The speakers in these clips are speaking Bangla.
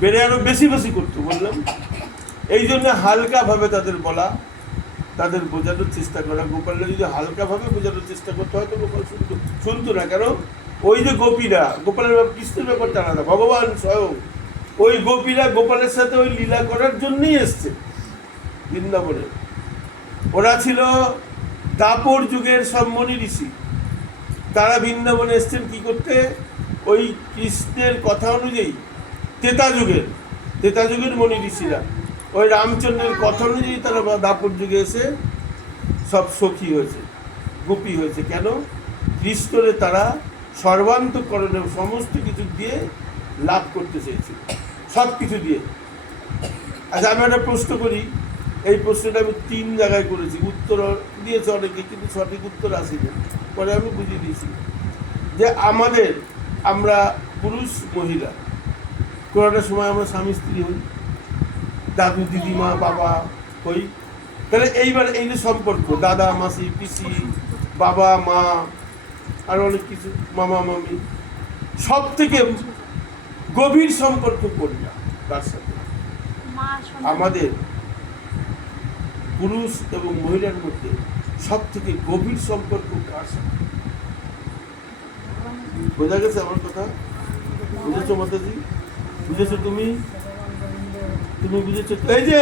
বেড়ে আরো বেশি বেশি করতো, বললাম। এই জন্য হালকাভাবে তাদের বলা, তাদের বোঝানোর চেষ্টা করা। গোপালরা যদি হালকাভাবে বোঝানোর চেষ্টা করতে হয় তো গোপাল শুনতো না। কেন? ওই যে গোপীরা, গোপালের কৃষ্ণের ব্যাপারটা আলাদা, ভগবান স্বয়ং ওই গোপীরা গোপালের সাথে ওই লীলা করার জন্যই এসছে বৃন্দাবনে। ওরা ছিল দাপর যুগের সব মনি ঋষি। তারা বৃন্দাবনে এসছেন কি করতে? ওই কৃষ্ণের কথা অনুযায়ী তেতা যুগের মনি ঋষিরা ওই রামচন্দ্রের কথা অনুযায়ী তারা দাপর যুগে এসে সব সখী হয়েছে, গোপী হয়েছে। কেন? কৃষ্ণরে তারা সর্বান্তকরণের সমস্ত কিছু দিয়ে লাভ করতে চেয়েছিল, সব কিছু দিয়ে। আচ্ছা, আমি একটা প্রশ্ন করি, এই প্রশ্নটা আমি 3 জায়গায় করেছি, উত্তর দিয়েছে অনেকে, কিন্তু সঠিক উত্তর আসেনি। পরে আমি বুঝিয়ে দিয়েছি যে আমরা পুরুষ মহিলা কোনোটা সময় আমরা স্বামী স্ত্রী হই, দাদু দিদিমা বাবা হই। তাহলে এইবার এই যে সম্পর্ক, দাদা মাসি পিসি বাবা মা আর অনেক কিছু, মামা মামি, সব থেকে গভীর সম্পর্ক কোনটা? তার সাথে আমাদের পুরুষ এবং মহিলার মধ্যে সব থেকে গভীর সম্পর্ক কার সাথে? বোঝা গেছে আমার কথা? বুঝেছো মাতাজি? বুঝেছো? তুমি বুঝেছো? এই যে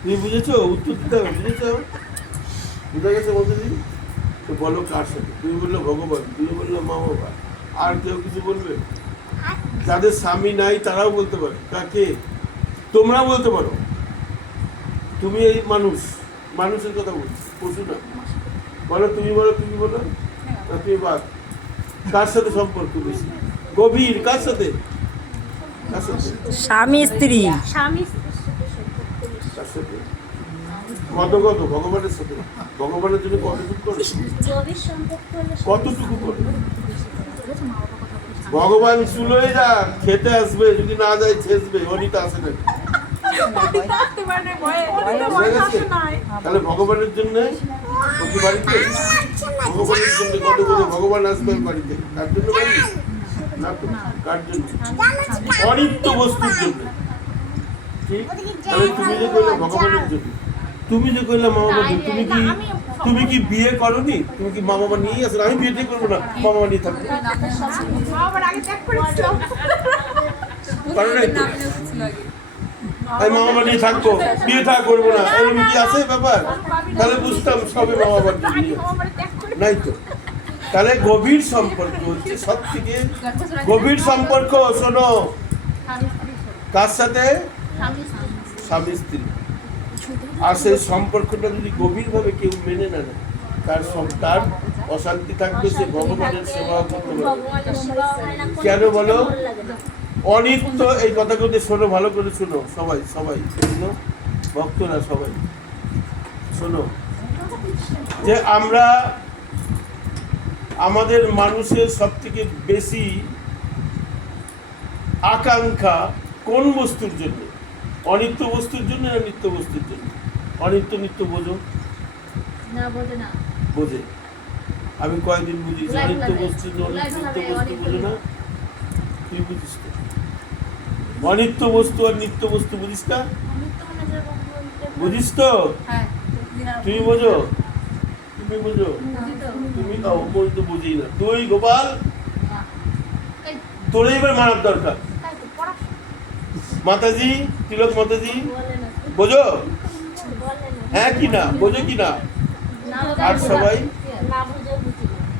তুমি বুঝেছো, উত্তর দিতে হবে। বুঝেছো? বুঝা গেছে মাতাজি? তো বলো কার সাথে? তুমি বললো ভগবান, তুমি বললো মা বাবা, আর কেউ কিছু বলবে? যাদের স্বামী নাই তারাও বলতে পারে। কাকে? তোমরা বলতে পারো। তুমি এই মানুষের কথা বলছো, পশু না। বলো, তুমি বলো, তুমি বলো, তুমি বাদ। কার সাথে সম্পর্ক বেশি গভীর? কার সাথে? স্বামী স্ত্রী। কার সাথে? কত ভগবানের সাথে। ভগবানের জন্য কতটুকু করে? কতটুকু করে? ভগবান চুলোয় যা খেতে আসবে, যদি না যায় ছেঁচবে। অনিতা আসে না, তাহলে ভগবানের জন্য বাড়িতে, ভগবানের জন্য কত করে ভগবান আসবে বাড়িতে? কার জন্য বাড়ি? না তো, কার জন্য? অনিত্য বস্তুর জন্য। ঠিক? তাহলে তুমি যে কইলে ভগবানের জন্য, তুমি যে কইলে মা বাবা, তুমি কি বিয়ে করনি? তুমি কি মা বাবা নিয়েই আসো? আমি বিয়ে করবো না, মা বাবা নিয়ে থাকবো। আমি মা বাবা নিয়ে থাকবো, বিয়ে থা করবো না, এরকম কি আছে ব্যাপার? তাহলে বুঝতাম সবে মা বাবার নাই তো। তাহলে গভীর সম্পর্ক হচ্ছে সব থেকে গভীর সম্পর্ক। শোনো, কার সাথে? স্বামী স্ত্রী। আর সেই সম্পর্কটা যদি গভীরভাবে কেউ মেনে না নেয়, তার অশান্তি থাকবে, সে ভগবানের সেবা করতে পারবে। কেন বলো? অনিত্য। এই কথাগুলো শোনো, ভালো করে শোনো, সবাই শোনো, ভক্তরা সবাই শোনো, যে আমাদের মানুষের সব থেকে বেশি আকাঙ্ক্ষা কোন বস্তুর জন্য? অনিত্য বস্তুর জন্য না নিত্য বস্তুর জন্য? অনিত্য নিত্য বোঝো না? বোঝে না। বোঝে। আমি কয়েকদিন বুঝি অনিত্য বস্তু, নিত্য বস্তু বোঝো না? তুই বুঝিস তো? অনিত্য বস্তু আর নিত্য বস্তু বুঝিস না? বুঝিস তো? তুমি বোঝো? তুমি বোঝো? তুমি তো বুঝি না। তুই গোপাল, তোর এবার মানার দরকার। মাতাজি, তিলক মাতাজি, বোঝো? হ্যাঁ কি না? বোঝো কি না? আর সবাই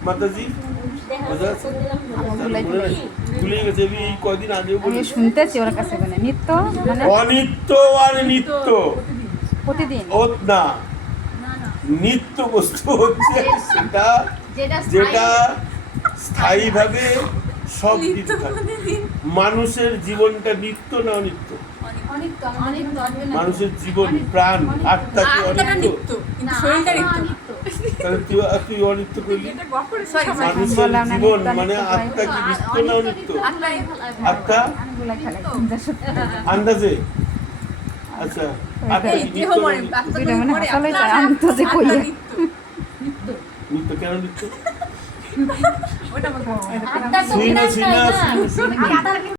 মাতাজি ভুলে গেছে। এই কয়দিন আগে শুনতেছি ওর কাছে, নিত্য অনিত্য আর নিত্য প্রতিদিন না। নিত্য বস্তু হচ্ছে সেটা যেটা স্থায়ীভাবে সব কিছু থাকে। মানুষের জীবনটা নিত্য না অনিত্য? মানুষের জীবন, প্রাণ, আত্মা কি অনিত্য? তাহলে তুই অনিত্য করলি। মানুষের জীবন মানে আত্মা কি নিত্য না অনিত্য? আত্মা আন্দাজে। আচ্ছা, আত্মা কি নিত্য নিত্য? কেন নিত্য?